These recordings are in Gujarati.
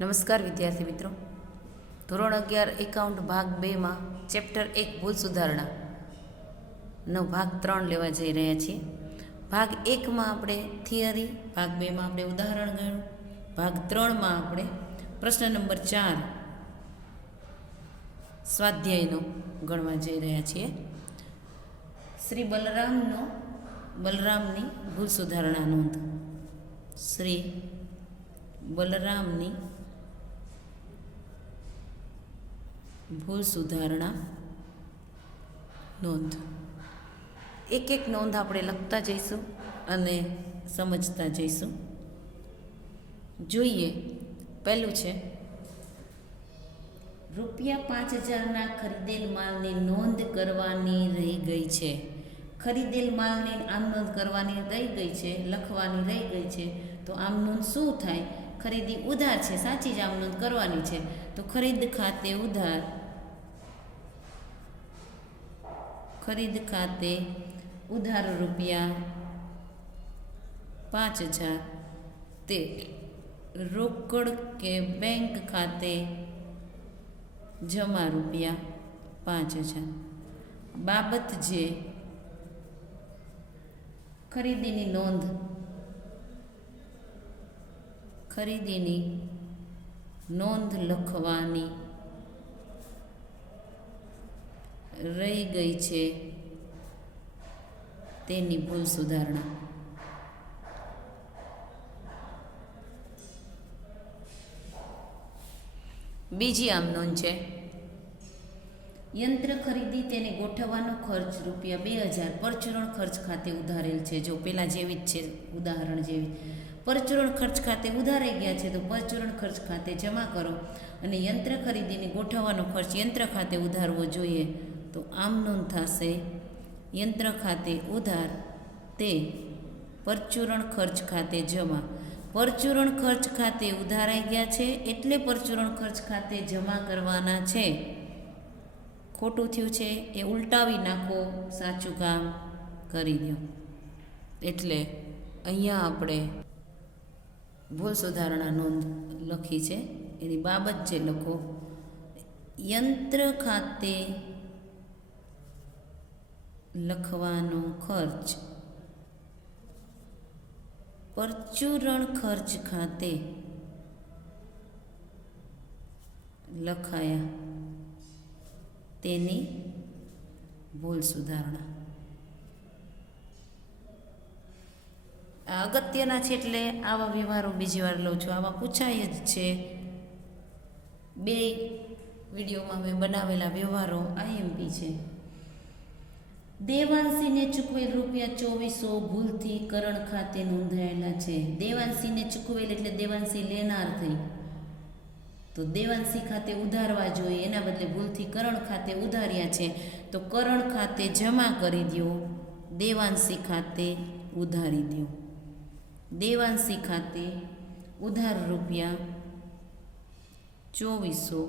નમસ્કાર વિદ્યાર્થી મિત્રો, ધોરણ 11 એકાઉન્ટ ભાગ 2માં ચેપ્ટર 1 ભૂલ સુધારણાનો ભાગ 3 લેવા જઈ રહ્યા છીએ. ભાગ 1માં આપણે થિયરી, ભાગ 2માં આપણે ઉદાહરણ ગણ્યું, ભાગ 3માં આપણે પ્રશ્ન નંબર 4 સ્વાધ્યાયનો ગણવા જઈ રહ્યા છીએ. શ્રી બલરામની ભૂલ સુધારણા નોંધ. શ્રી બલરામની ભૂલ સુધારણા નોંધ. એક એક નોંધ આપણે લખતા જઈશું અને સમજતા જઈશું. જોઈએ, પહેલું છે ₹5000ના ખરીદેલ માલની નોંધ કરવાની રહી ગઈ છે. ખરીદેલ માલની આમ નોંધ કરવાની રહી ગઈ છે, લખવાની રહી ગઈ છે. તો આમ નોંધ શું થાય? ખરીદી ઉધાર છે, સાચી જ આમ નોંધ કરવાની છે. તો ખરીદ ખાતે ઉધાર, ખરીદ ખાતે ઉધાર ₹5000 તે રોકડ કે બેંક ખાતે જમા ₹5000. બાબત જે ખરીદીની નોંધ, ખરીદીની નોંધ લખવાની રહી ગઈ છે તેની ભૂલ સુધારણા. બીજી આમ નોંધ છે યંત્ર ખરીદી તેને ગોઠવવાનો ખર્ચ ₹2000 પરચુરણ ખર્ચ ખાતે ઉધારેલ છે. જો પેલા જેવી જ છે, ઉદાહરણ જેવી. પરચુરણ ખર્ચ ખાતે ઉધારાઈ ગયા છે તો પરચુરણ ખર્ચ ખાતે જમા કરો, અને યંત્ર ખરીદીને ગોઠવવાનો ખર્ચ યંત્ર ખાતે ઉધારવો જોઈએ. તો આમ નોંધ થશે યંત્ર ખાતે ઉધાર તે પરચુરણ ખર્ચ ખાતે જમા. પરચુરણ ખર્ચ ખાતે ઉધારાઈ ગયા છે એટલે પરચુરણ ખર્ચ ખાતે જમા કરવાના છે. ખોટું થયું છે એ ઉલટાવી નાખો, સાચું કામ કરી દો. એટલે અહીંયા આપણે ભૂલ સુધારણા નોંધ લખી છે, એની બાબત જે લખો યંત્ર ખાતે લખવાનો ખર્ચ પરચુરણ ખર્ચ ખાતે લખાયા તેની ભૂલ સુધારણા. આ અગત્યના છે એટલે આવા વ્યવહારો બીજી વાર લઉં છું. આવા પૂછાય જ છે. 2 વિડીયોમાં મેં બનાવેલા વ્યવહારો IMP છે. દેવાંશીને ચૂકવેલ ₹2400 ભૂલથી કરણ ખાતે નોંધાયેલા છે. દેવાંશીને ચૂકવેલ એટલે દેવાંશી લેનાર થઈ, તો દેવાંશી ખાતે ઉધારવા જોઈએ, એના બદલે ભૂલથી કરણ ખાતે ઉધાર્યા છે. તો કરણ ખાતે જમા કરી દો, દેવાંશી ખાતે ઉધારી દો. દેવાંશી ખાતે ઉધાર ₹2400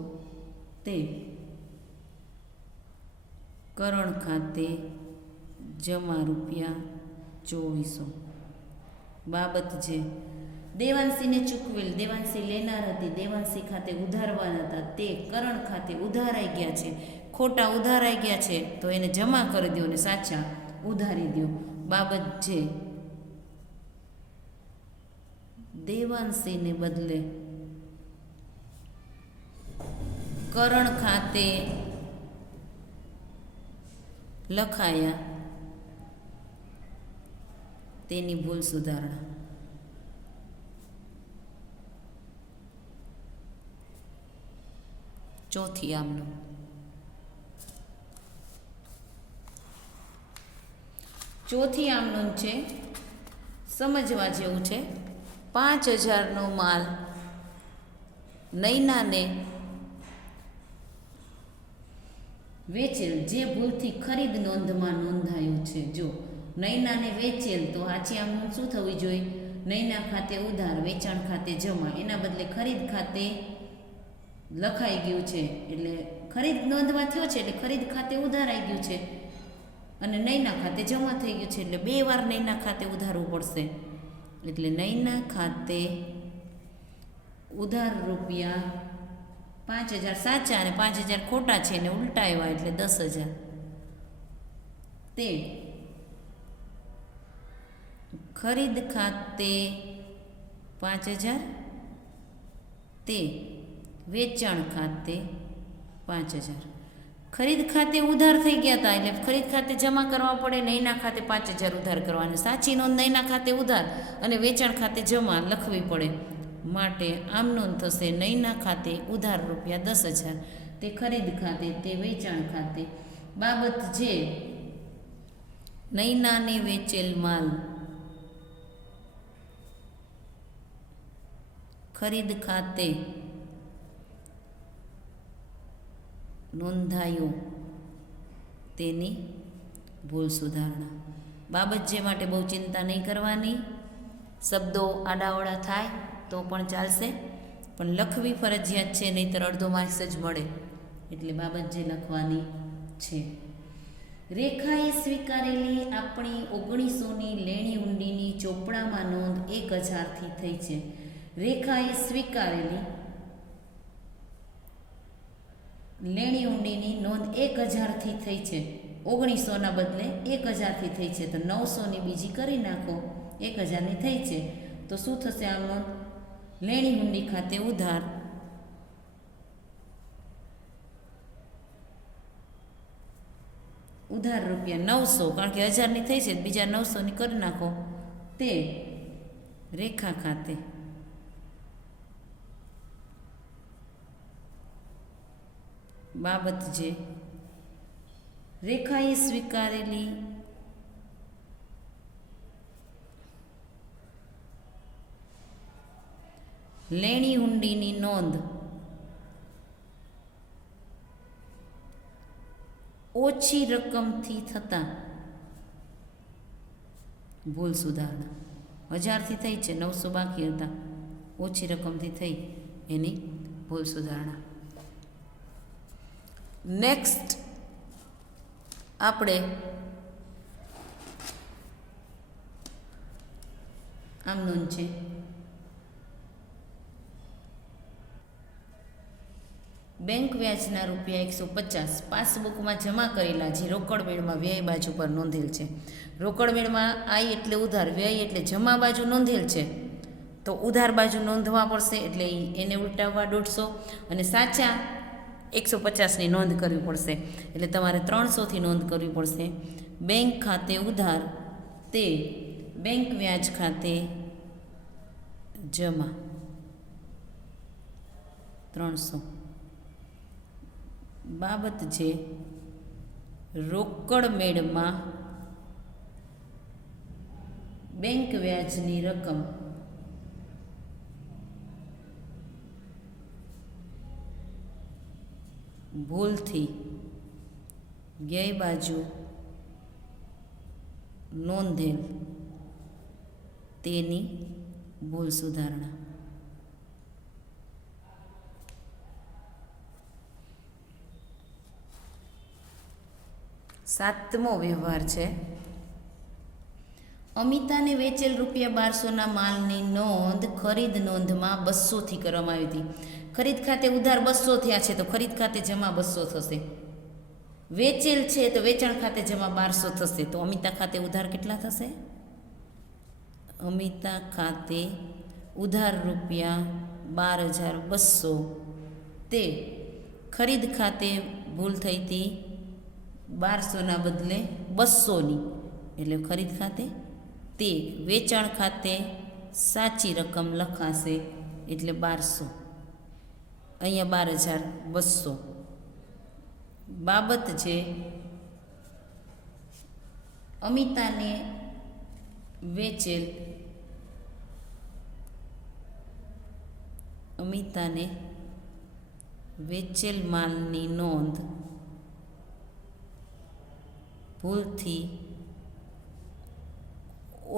તે કરણ ખાતે જમા ₹2400. બાબત જે દેવાંશીને ચૂકવેલ, દેવાંશી લેનાર હતી, દેવાંશી ખાતે ઉધારવાના હતા, તે કરણ ખાતે ઉધારાઈ ગયા છે. ખોટા ઉધારાઈ ગયા છે તો એને જમા કરી દો અને સાચા ઉધારી દો. બાબત જે દેવાંશીને બદલે કરણ ખાતે લખાયા તેની ભૂલ સુધારણા. ચોથી આમનું છે, સમજવા જેવું છે. 5000નો માલ નૈનાને વેચેલ જે ભૂલથી ખરીદ નોંધમાં નોંધાયું છે. જો નૈનાને વેચેલ તો આછી આમ નોંધ શું થવી જોઈએ? નૈના ખાતે ઉધાર, વેચાણ ખાતે જમા. એના બદલે ખરીદ ખાતે લખાઈ ગયું છે, એટલે ખરીદ નોંધમાં થયો છે એટલે ખરીદ ખાતે ઉધાર આવી ગયું છે, અને નૈના ખાતે જમા થઈ ગયું છે. એટલે 2 વાર નૈના ખાતે ઉધારવું પડશે. એટલે નૈના ખાતે ઉધાર રૂપિયા 5,000 સાચા અને 5,000 ખોટા છે ને ઉલટા આવ્યા એટલે 10,000. તે ખરીદ ખાતે 5,000, તે વેચાણ ખાતે 5,000. ખરીદ ખાતે ઉધાર થઈ ગયા હતા એટલે ખરીદ ખાતે જમા કરવા પડે, નહીંના ખાતે 5,000 ઉધાર કરવાના. સાચી નોંધ નહીંના ખાતે ઉધાર અને વેચાણ ખાતે જમા લખવી પડે, માટે આમ નોંધ થશે નહીંના ખાતે ઉધાર રૂપિયા 10,000, તે ખરીદ ખાતે, તે વેચાણ ખાતે. બાબત જે નહીંનાને વેચેલ માલ ખરીદ ખાતે નોંધાયો તેની ભૂલ સુધારણા. બાબત જે માટે બહુ ચિંતા નહીં કરવાની. શબ્દો આડાઅવળા થાય તો પણ ચાલશે, પણ લખવી ફરજિયાત છે, નહીંતર અડધો માર્ક્સ જ મળે. એટલે બાબત જે લખવાની છે. રેખાએ સ્વીકારેલી આપણી 1900ની લેણી હુંડીની ચોપડામાં નોંધ 1,000થી થઈ છે. રેખાએ સ્વીકારેલી લેણી હુંડીની નોંધ 1,000થી થઈ છે. 1900ના બદલે 1,000થી થઈ છે, તો 900ની બીજી કરી નાખો. 1,000ની થઈ છે તો શું થશે? આ નોંધ લેણી હુંડી ખાતે ઉધાર રૂપિયા 900, કારણ કે 1,000ની થઈ છે, બીજા 900ની કરી નાખો. તે રેખા ખાતે બાબત જે રેખાએ સ્વીકારેલી લેણી હુંડીની નોંધ ઓછી રકમથી થતાં ભૂલ સુધારણા. 1,000થી થઈ છે, 900 બાકી હતા, ઓછી રકમથી થઈ એની ભૂલ સુધારણા. નેક્સ્ટ આપણે આમ નોંધ છે બેંક વ્યાજના રૂપિયા 150 પાસબુકમાં જમા કરેલા જે રોકડ મેળમાં વ્યય બાજુ પર નોંધેલ છે. રોકડ મેળમાં આઈ એટલે ઉધાર, વ્યય એટલે જમા બાજુ નોંધેલ છે, તો ઉધાર બાજુ નોંધવા પડશે, એટલે એને ઉલટાવવા 150 અને સાચા 150ની નોંધ કરવી પડશે. એટલે તમારે 300થી નોંધ કરવી પડશે. બેંક ખાતે ઉધાર, તે બેંક વ્યાજ ખાતે જમા 300. બાબત જે રોકડ મેળમાં બેંક વ્યાજની રકમ ભૂલથી વ્યય બાજુ નોંધેલ તેની ભૂલ સુધારણા. સાતમો વ્યવહાર છે અમિતાને વેચેલ રૂપિયા 1200ના માલની નોંધ ખરીદ નોંધમાં 200થી કરવામાં આવી હતી. ખરીદ ખાતે ઉધાર 200 થયા છે, તો ખરીદ ખાતે જમા 200 થશે. વેચેલ છે તો વેચાણ ખાતે જમા 1200 થશે. તો અમિતા ખાતે ઉધાર કેટલા થશે? અમિતા ખાતે ઉધાર રૂપિયા 12,200, તે ખરીદ ખાતે ભૂલ થઈ હતી 1200ના બદલે 200ની, એટલે ખરીદ ખાતે. તે વેચાણ ખાતે સાચી રકમ લખાશે એટલે 1200, અહીંયા 12,200. બાબત છે અમિતાને વેચેલ માલની નોંધ ભૂલથી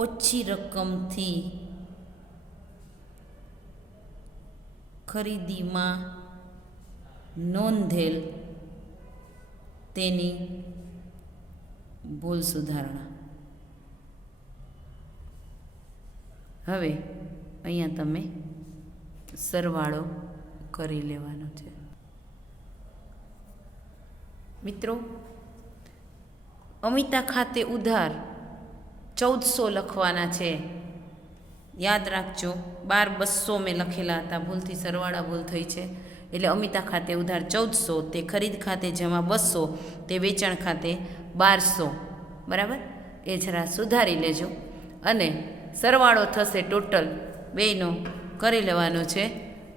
ઓછી રકમથી ખરીદીમાં નોંધેલ તેની ભૂલ સુધારણા. હવે અહીંયા તમે સરવાળો કરી લેવાનો છે. મિત્રો, અમિતા ખાતે ઉધાર 1400 લખવાના છે. યાદ રાખજો, 1200 મેં લખેલા હતા, ભૂલથી સરવાળા ભૂલ થઈ છે. એટલે અમિતા ખાતે ઉધાર 1400, તે ખરીદ ખાતે જમા 200, તે વેચાણ ખાતે 1200. બરાબર, એ જરા સુધારી લેજો. અને સરવાળો થશે ટોટલ બેયનો કરી લેવાનો છે,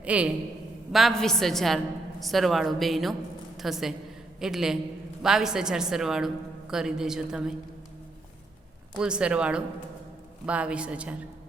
એ 22,000 સરવાળો બેયનો થશે. એટલે 22,000 સરવાળો કરી દેજો તમે. કુલ સરવાળો 22,000.